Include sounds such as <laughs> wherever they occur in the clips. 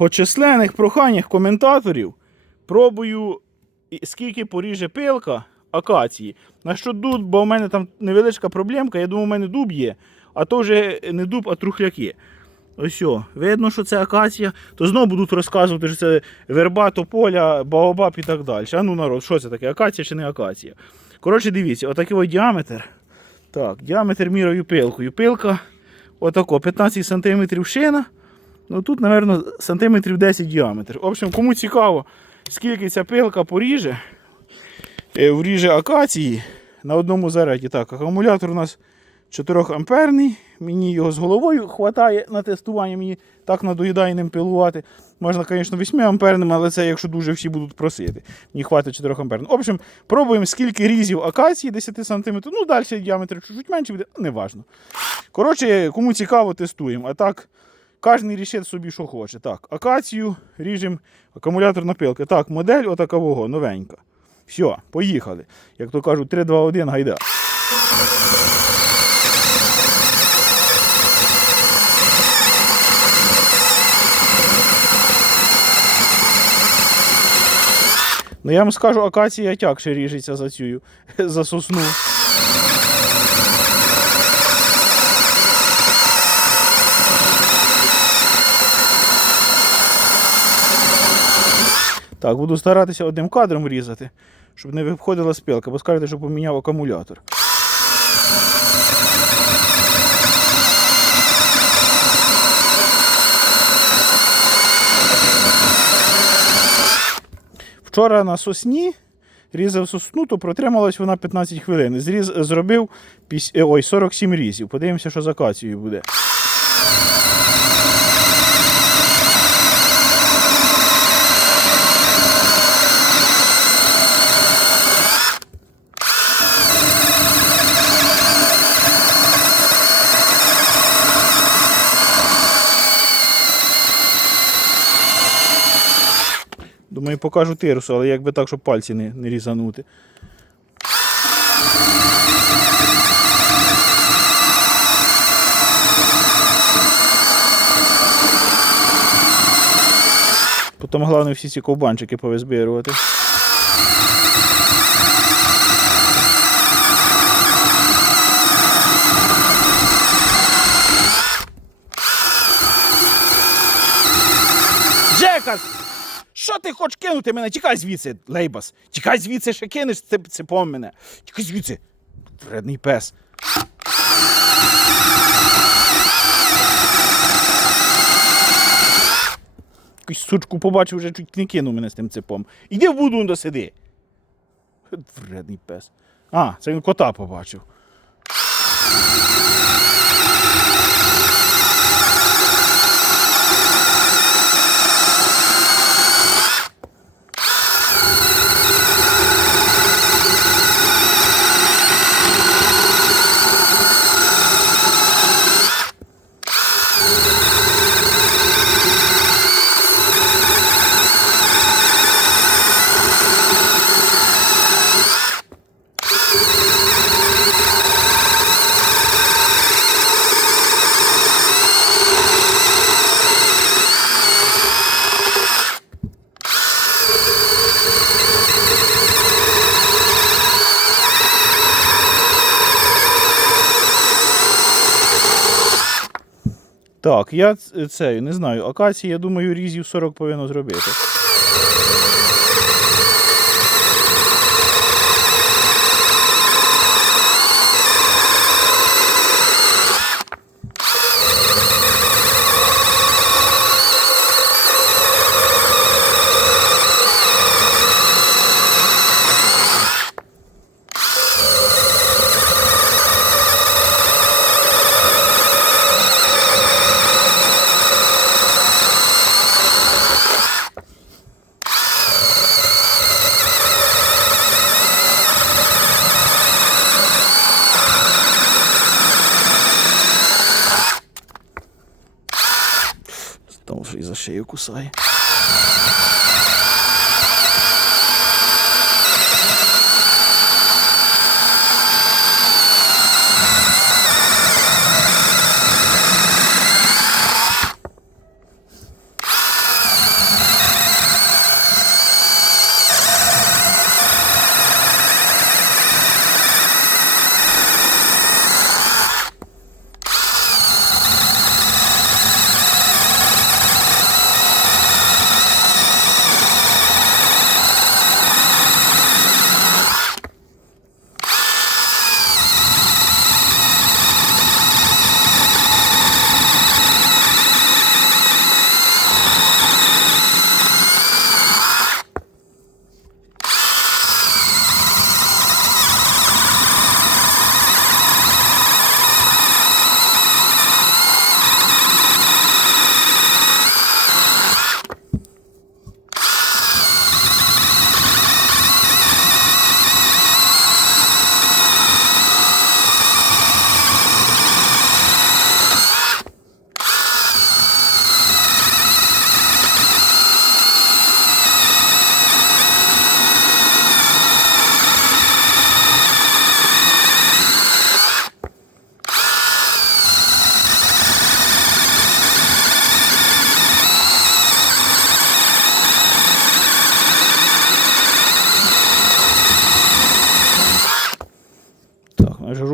по численних проханнях коментаторів пробую, скільки поріже пилка акації. На що дуб, бо у мене там невеличка проблемка, я думаю, у мене дуб є, а то вже не дуб, а трухляки. Ось, о, видно, що це акація, то знову будуть розказувати, що це верба, тополя, баобаб і так далі. А ну народ, що це таке? Акація чи не акація? Коротше, дивіться, отакий ось діаметр. Так, діаметр мірою пилкою. Пилка отако, 15 см шина. Ну тут, мабуть, сантиметрів 10 діаметр. В общем, кому цікаво, скільки ця пилка поріже, е, вріже акації на одному заряді. Так, акумулятор у нас 4 амперний. Мені його з головою вистачає на тестування, мені так надоїдає ним пилувати. Можна, звісно, 8 амперним, але це якщо дуже всі будуть просити. Мені хватить 4 амперним. В общем, пробуємо, скільки різів акації 10 см. Ну, далі діаметр чуть-чуть менше буде, не важно. Коротше, кому цікаво, тестуємо. А так, кожен рішить собі, що хоче. Так, акацію ріжемо акумуляторна пилка. Так, модель отакового, новенька. Все, поїхали. Як то кажуть, 3, 2, 1, гайда. Ну я вам скажу, акація тягше ріжеться за цю <laughs> за сосну. Так, буду старатися одним кадром різати, щоб не виходила спілка, бо скажете, що поміняв акумулятор. Вчора на сосні різав сосну, то протрималась вона 15 хвилин. Зріз, зробив е, ой, 47 різів. Подивимося, що з акацією буде. Покажу тирсу, але якби так, щоб пальці не, не різанути. Потім головне всі ці ковбанчики повизбирувати. Кинути мене? Тікай звідси, Лейбас. Тікай звідси, ще кинеш це, цепом мене. Тікай звідси. Вредний пес. Якусь сучку побачив, вже чуть не кинув мене з тим цепом. Іди в буду до сиди. Вредний пес. А, це він кота побачив. Так, я це не знаю. Акації, я думаю, різів 40 повинно зробити. Знову ж і за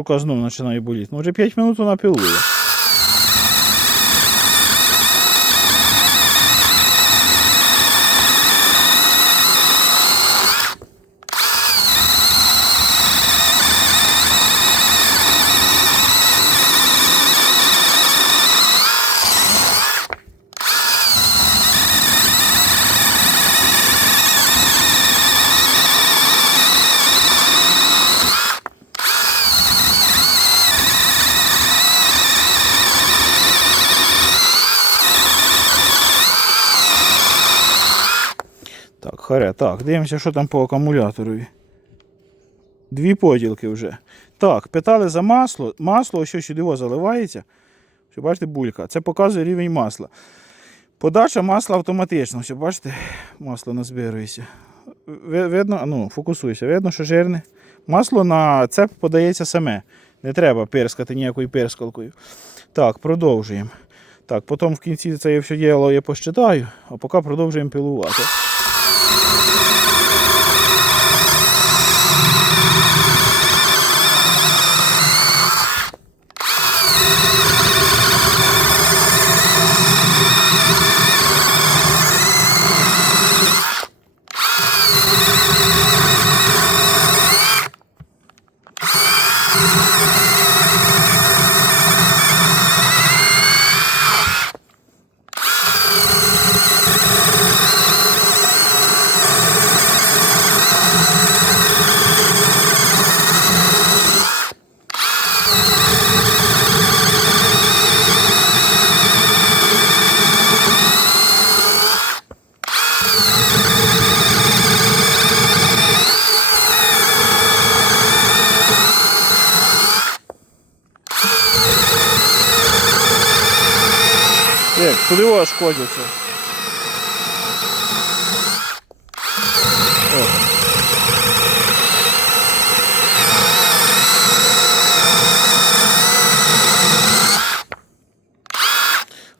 рука знову починає боліти. Ну вже 5 минут вона пилує. Так, так, дивимося, що там по акумуляторові. Дві поділки вже. Так, питали за масло. Масло ось сюди заливається. Що бачите, булька. Це показує рівень масла. Подача масла автоматично. Що бачите, масло назбирується. Ви- Видно, ну, фокусуйся, видно, що жирне. Масло на цеп подається саме. Не треба перскати ніякою перскалкою. Так, продовжуємо. Так, потім в кінці це все діло я посчитаю, а поки продовжуємо пилувати. Шкодяться?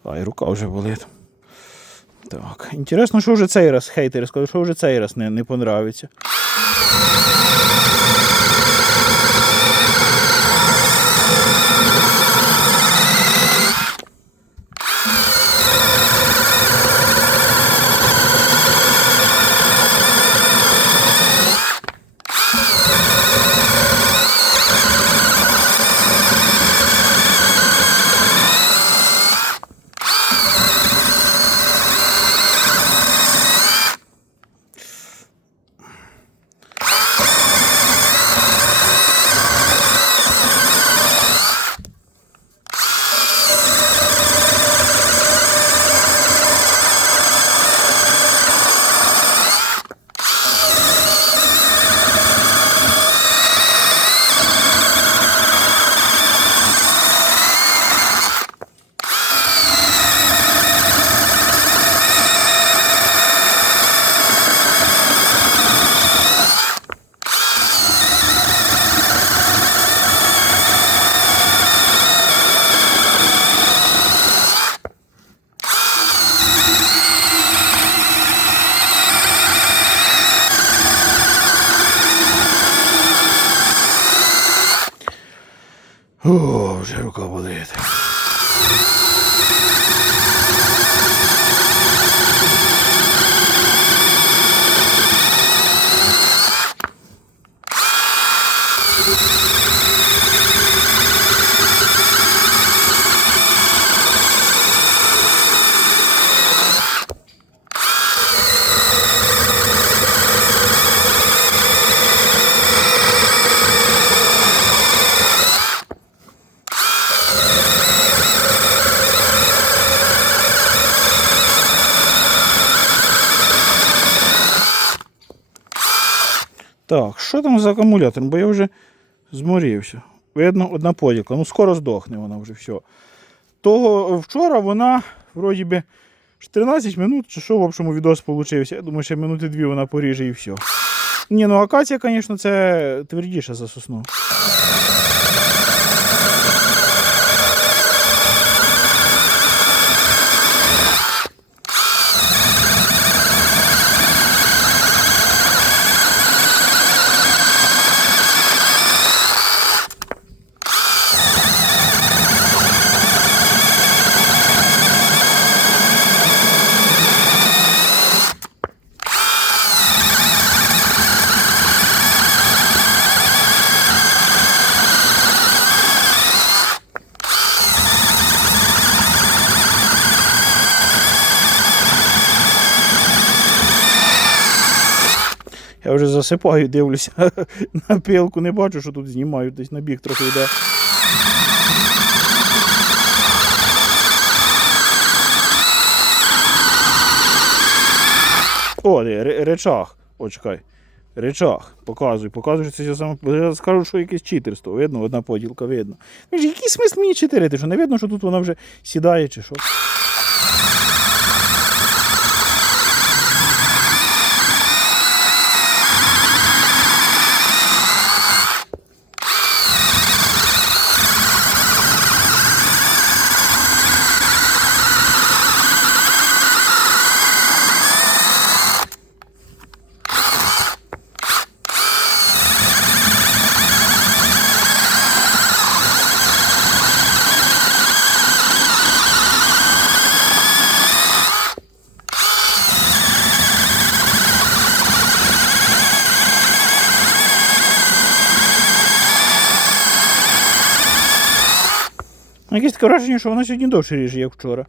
О. Ай, рука вже болить. Так, інтересно, що вже цей раз хейтери сказали, що вже цей раз не, не понравиться. О, вже рука болить. Так, що там за акумулятором? Бо я вже зморівся. Видно, одна поділка. Ну, скоро здохне вона вже все. Того вчора вона, вроді би, 14 минут, чи що в общому відос получився. Я думаю, ще минути дві вона поріже і все. Ні, ну акація, звісно, це твердіше за сосну. Я вже засипаю, <laughs> дивлюся <laughs> на пилку, не бачу, що тут знімають, десь на бік трохи йде. О, речах. О. Речах. Показуй, показуй, що це саме. Я скажу, що якесь читерство. Видно, одна поділка видно. Який смисл мені читерити? Що не видно, що тут вона вже сідає чи що? Якесь таке враження, що вона сьогодні довше ріже, як вчора.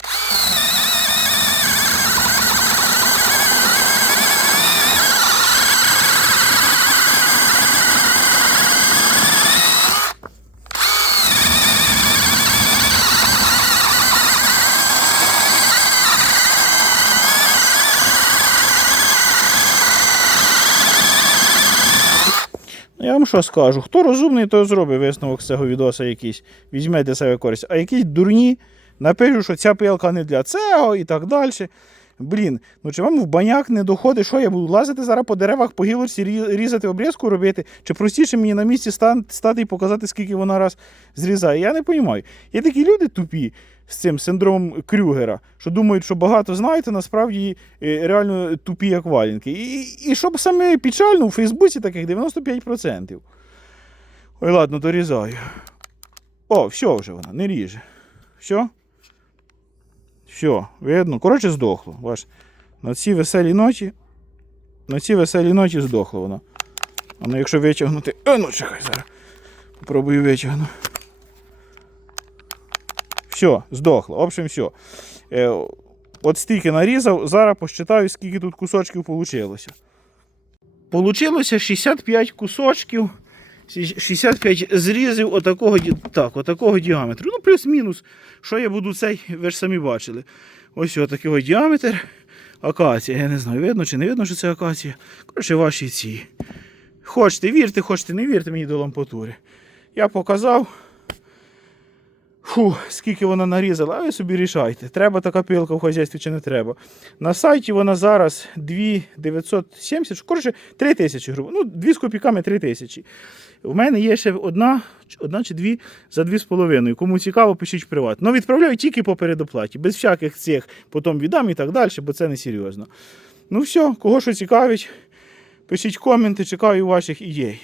Що скажу? Хто розумний, то зробить висновок з цього відоса якийсь. Візьме для себе користь. А якісь дурні напишуть, що ця пилка не для цього і так далі. Блін, ну чи вам в баняк не доходить, що я буду лазити зараз по деревах, по гілочці, різати обрізку робити? Чи простіше мені на місці стати і показати, скільки вона раз зрізає? Я не розумію. Є такі люди тупі з цим синдромом Крюгера, що думають, що багато знаєте, насправді е, реально тупі, як валінки. І, і щоб саме печально, у Фейсбуці таких 95%. Ой, ладно, дорізаю. О, все вже вона, не ріже. Все? Все, видно. Коротше, здохло. Бач. На цій веселій ночі. На цій веселій ночі здохло воно. А ну якщо витягнути. А ну чекай зараз. Попробую витягну. Все, здохло. В общем, все. От стільки нарізав, зараз посчитаю, скільки тут кусочків вийшло. Получилося 65 кусочків. 65 зрізів отакого, так, отакого діаметру. Ну, плюс-мінус. Що я буду цей, ви ж самі бачили. Ось отакий діаметр. Акація. Я не знаю, видно чи не видно, що це акація. Коротше, ваші ці. Хочете вірте, хочете не вірте мені до лампотури. Я показав. Фу, скільки вона нарізала, а ви собі рішайте, треба така пилка в хазяйстві чи не треба. На сайті вона зараз 2970, коротше, 3 тисячі, грубо. Ну, 2 з копійками 3 тисячі. У мене є ще одна, одна чи дві за 2,5. Кому цікаво, пишіть в приват. Ну, відправляю тільки по передоплаті, без всяких цих потім віддам і так далі, бо це не серйозно. Ну все, кого що цікавить, пишіть коменти, чекаю ваших ідей.